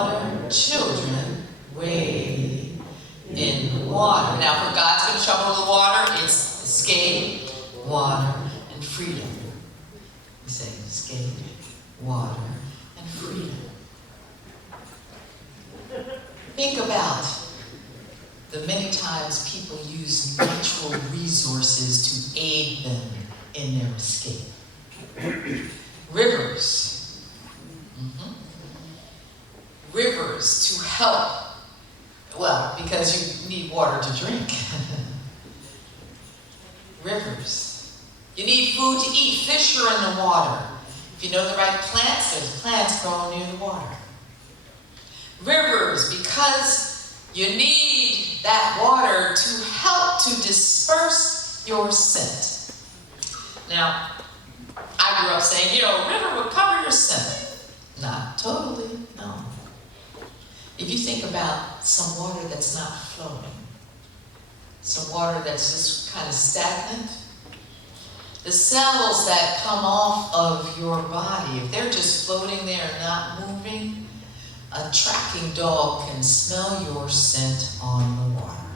water, children wade in the water. Now, for God's going to trouble the water, it's escape, water, and freedom. We say escape, water, and freedom. Think about the many times people use natural resources to aid them in their escape. Rivers. Rivers to help. Well, because you need water to drink. Rivers. You need food to eat. Fish are in the water. If you know the right plants, there's plants growing near the water. Rivers, because you need that water to help to disperse your scent. Now, I grew up saying, a river would cover your scent. Not totally, no. If you think about some water that's not flowing, some water that's just kind of stagnant, the cells that come off of your body, if they're just floating there and not moving, a tracking dog can smell your scent on the water.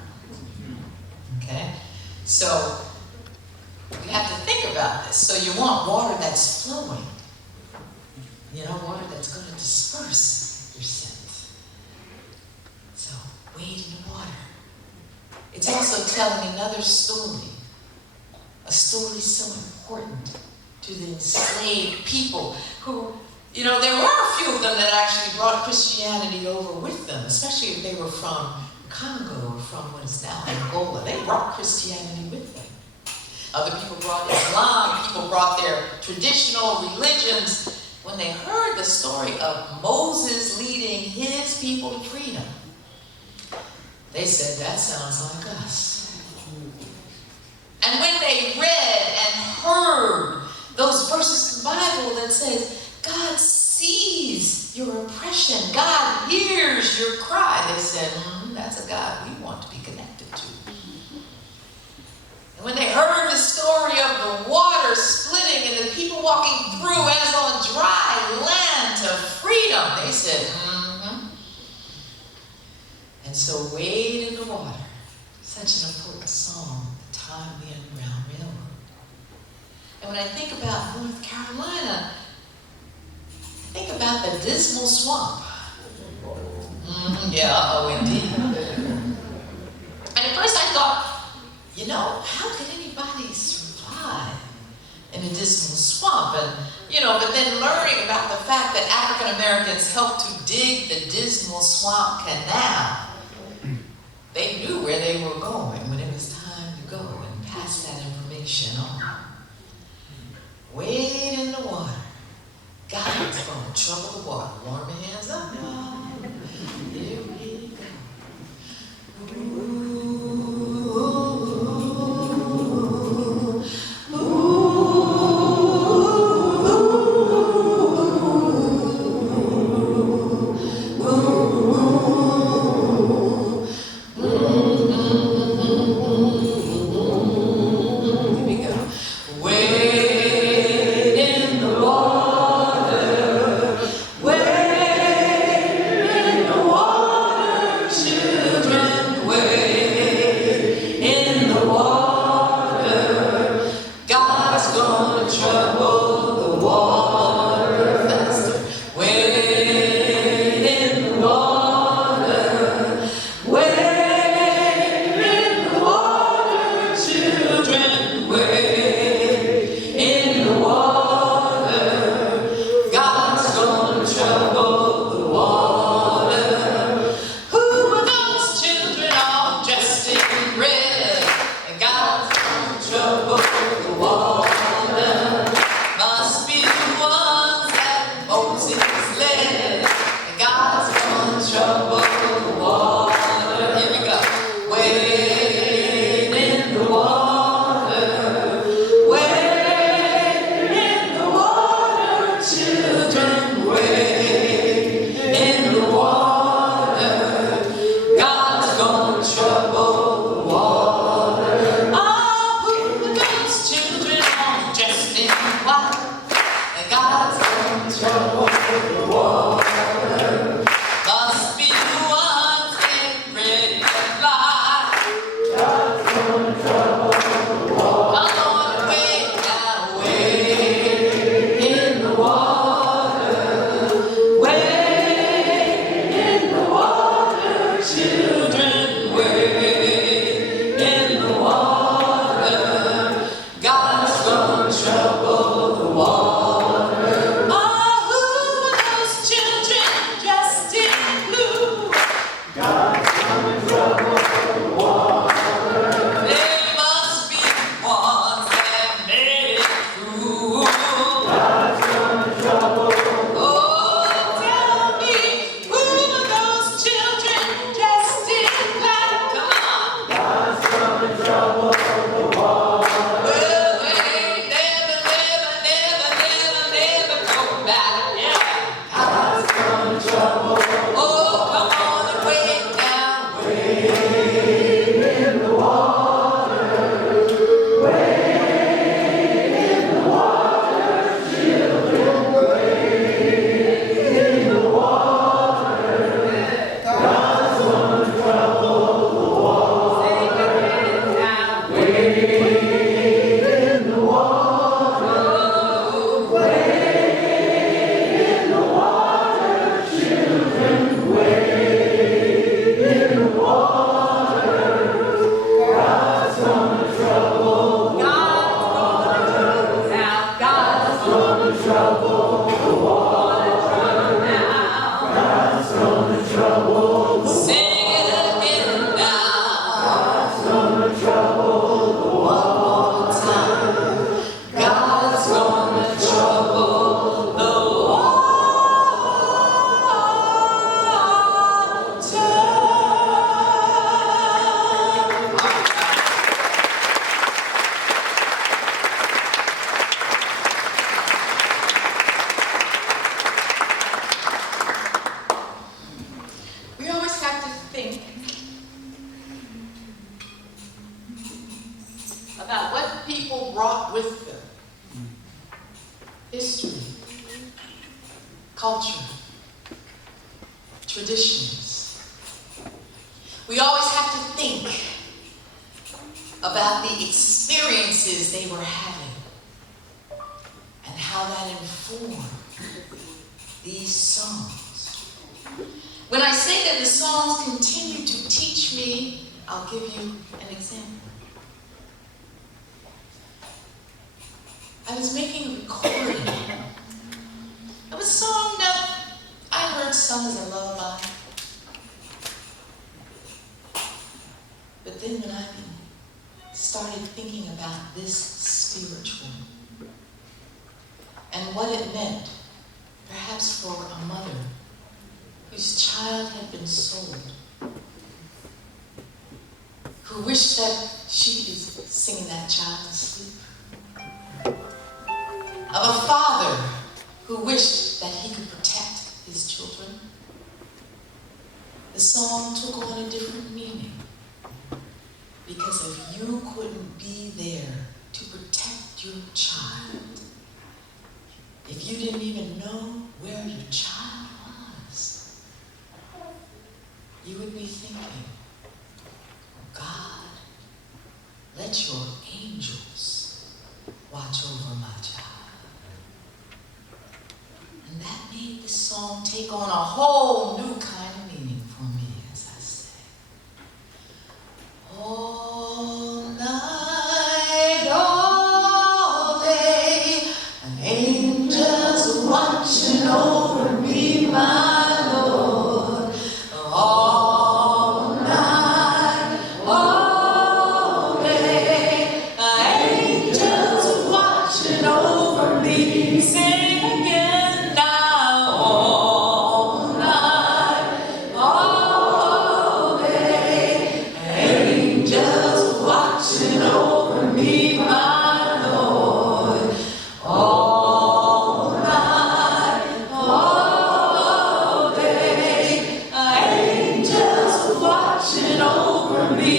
Okay? So, you have to think about this. So you want water that's flowing. Water that's going to disperse your scent. So, wade in the water. It's also telling another story. A story so important to the enslaved people who, there were a few of them that actually brought Christianity over with them, especially if they were from Congo or from what is now Angola. They brought Christianity with them. Other people brought Islam, people brought their traditional religions. When they heard the story of Moses leading his people to freedom, they said, that sounds like us. And when they read and heard those verses in the Bible that says, God sees your oppression, God hears your cry, they said, that's a God we want to be connected to. And when they heard the story of the water splitting and the people walking through as on dry land to freedom, they said, And so wade in the water, such an important song, the time of the Underground Railroad. And when I think about North Carolina, I think about the Dismal Swamp. Indeed. And at first I thought, how could anybody survive in a dismal swamp? And, but then learning about the fact that African Americans helped to dig the Dismal Swamp Canal, they knew where they were going when it was time to go and pass that information on. Wade in the water. God's going to trouble the water. Warm your hands up, y'all. Here we go. Ooh. Wade in the water, wade culture, traditions. We always have to think about the experiences they were having and how that informed these songs. When I say that the songs continue to teach me, I'll give you an example. I was making a recording of a song that I heard sung as a lullaby. But then when I started thinking about this spiritual and what it meant, perhaps for a mother whose child had been sold, who wished that she could be singing that child to sleep, of a father who wished that he could protect his children, the song took on a different meaning. Because if you couldn't be there to protect your child, if you didn't even know where your child was, you would be thinking, God, let your angels watch over my child. And that made the song take on a whole new kind of meaning for me, as I say. All night, all day, an angel's watching over me, my Lord. All night, all day, angels watching over me. Sing again now. All night, all day, angels watching over me, my Lord. All night, all day, angels watching over me.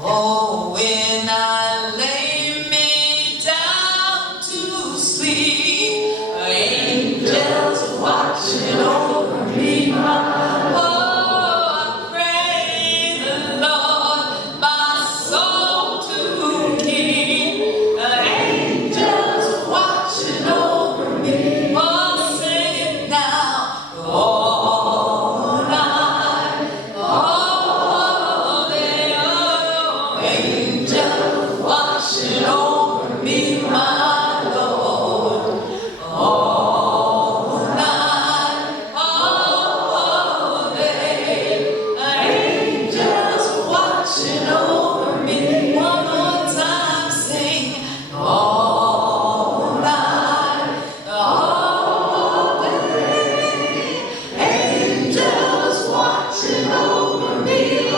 Oh, when I lay me down to sleep, angels watching over me, my oh, I praise the Lord, my soul to keep. Angels watching over me. Oh, sing it now. All night, all day, oh, angels watching over me, my Lord. All night, all day, angels watching over me. One more time, sing. All night, all day, angels watching over me. Oh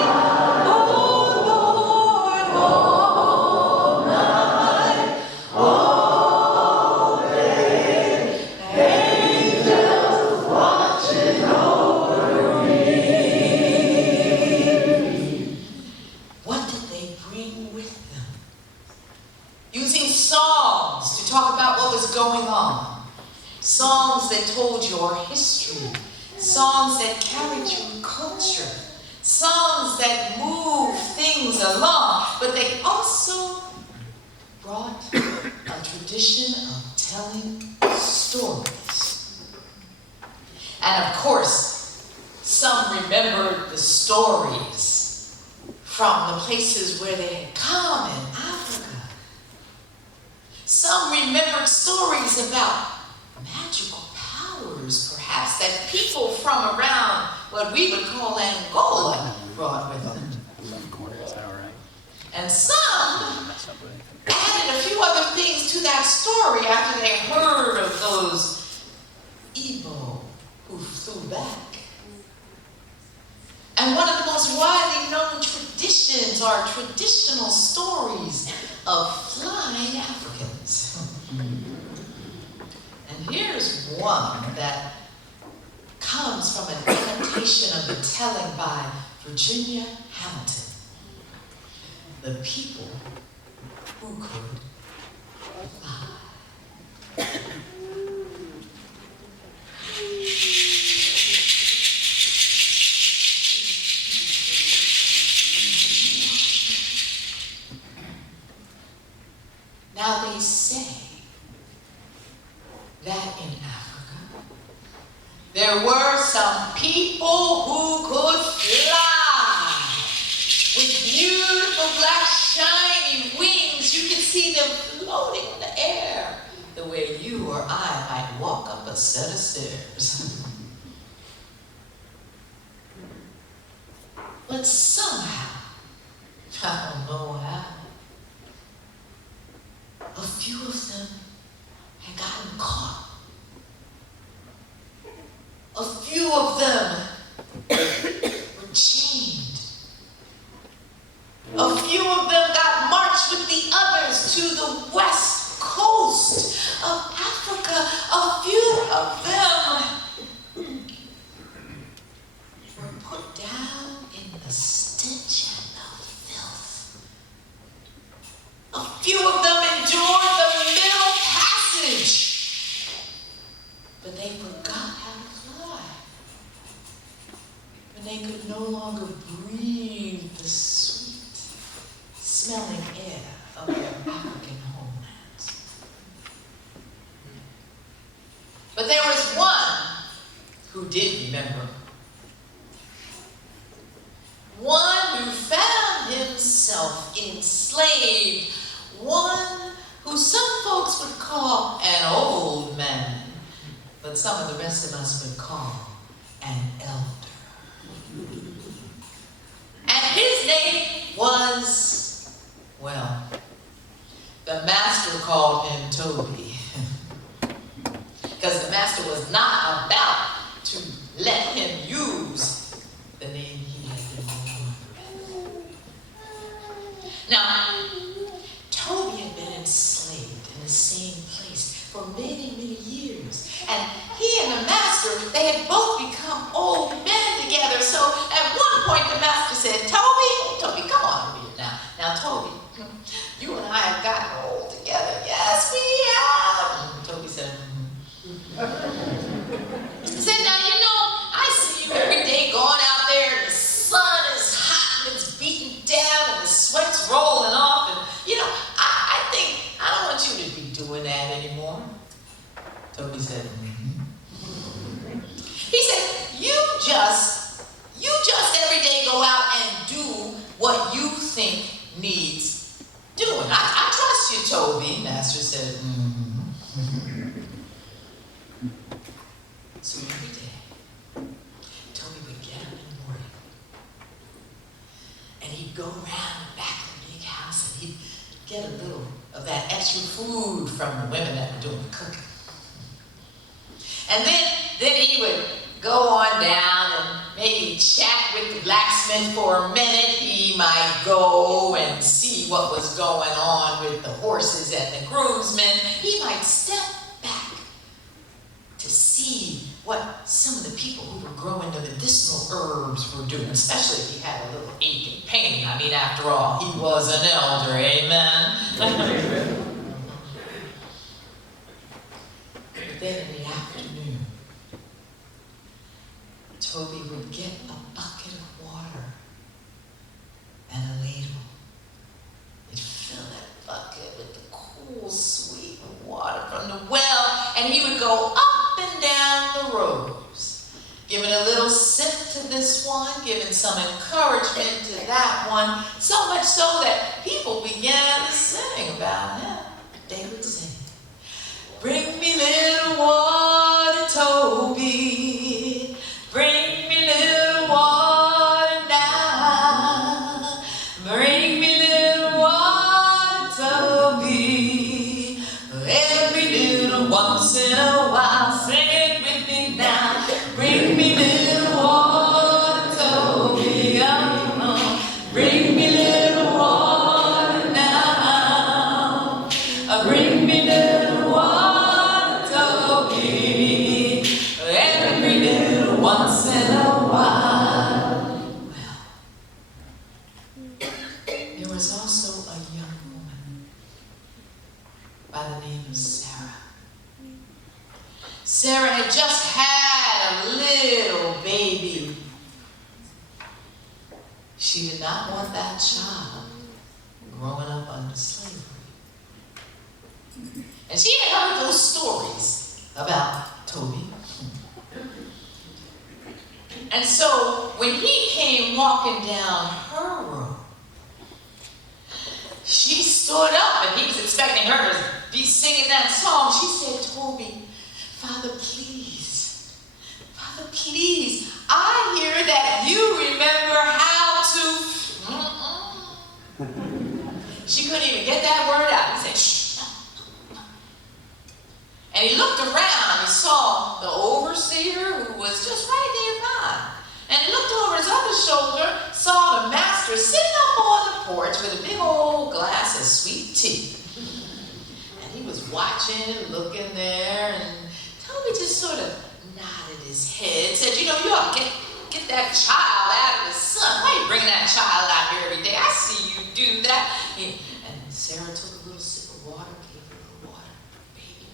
Lord, all night, all day, angels watching over me. What did they bring with them? Using songs to talk about what was going on. Songs that told your history. Songs that carried your culture. Songs that moved things along. But they also brought a tradition of telling stories. And of course, some remembered the stories from the places where they had come in Africa. Some remembered stories from around what we would call Angola brought with them. And some added a few other things to that story after they heard of those Igbo who flew back. And one of the most widely known traditions are traditional stories of flying Africans. And here's one that comes from an adaptation of the telling by Virginia Hamilton. The people who could fly. Now they say that in Africa there were some people who could fly with beautiful black shiny wings. You could see them floating in the air the way you or I might walk up a set of stairs. But somehow, I don't know how, a few of them had gotten caught. A few of them were chained. A few of them got marched with the others to the west coast of Africa. A few of them were put down in the stench of filth. A few of them endured the Middle Passage, but they forgot how to fly. When they could no longer breathe the sweet smelling air of their African homelands. But there was one who did remember. One who found himself enslaved. One who some folks would call an old man, but some of the rest of us would call an elder. And his name was, well, the master called him Toby. Because the master was not about to let him use the name he had been born with. Now, Toby had been enslaved in the same place for many, many years. And he and the master, they had both become old men together. So at one point the master said, Toby, come on over here now. Now, Toby, you and I have gotten old together. Yes, we have. And Toby said, He said, now, you know, I see you every day going out there and the sun is hot and it's beating down and the sweat's rolling off. And, you know, I think I don't want you to be doing that anymore. Toby said, He said, you just every day go out and do what you think needs doing. I trust you, Toby. Master said, So every day, Toby would get up in the morning and he'd go around back to the big house and he'd get a little of that extra food from the women that were doing the cooking. And then he would go on down and maybe chat with the blacksmith for a minute. He might go and see what was going on with the horses and the groomsmen. He might step back to see what some of the people who were growing the medicinal herbs were doing, especially if he had a little ache and pain. I mean, after all, he was an elder, amen? But then in the afternoon, Toby would get a bucket of water and a ladle. He'd fill that bucket with the cool, sweet water from the well, and he would go up and down the rows, giving a little sip to this one, giving some encouragement to that one, so much so that people began to sing about him. They would sing, "Bring me little water, Toby. Bring Sarah had just had a little baby. She did not want that child growing up under slavery. And she had heard those stories about Toby. And so when he came walking down her road, she stood up, and he was expecting her to be singing that song. She said, Toby, Father, please, I hear that you remember how to... She couldn't even get that word out. He said, shh. And he looked around and saw the overseer who was just right nearby. And he looked over his other shoulder, saw the master sitting up on the porch with a big old glass of sweet tea. And he was watching, looking there, and Toby just sort of nodded his head, said, you ought to get that child out of the sun. Why are you bringing that child out here every day? I see you do that. And Sarah took a little sip of water, gave her a little water. Baby.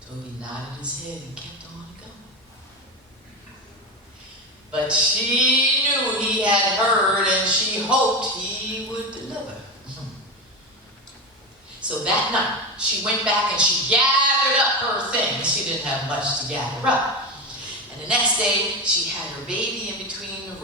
Toby nodded his head and kept on going. But she knew he had heard, and she hoped he would deliver. So that night, she went back and she gathered up her things. She didn't have much to gather up. And the next day, she had her baby in between the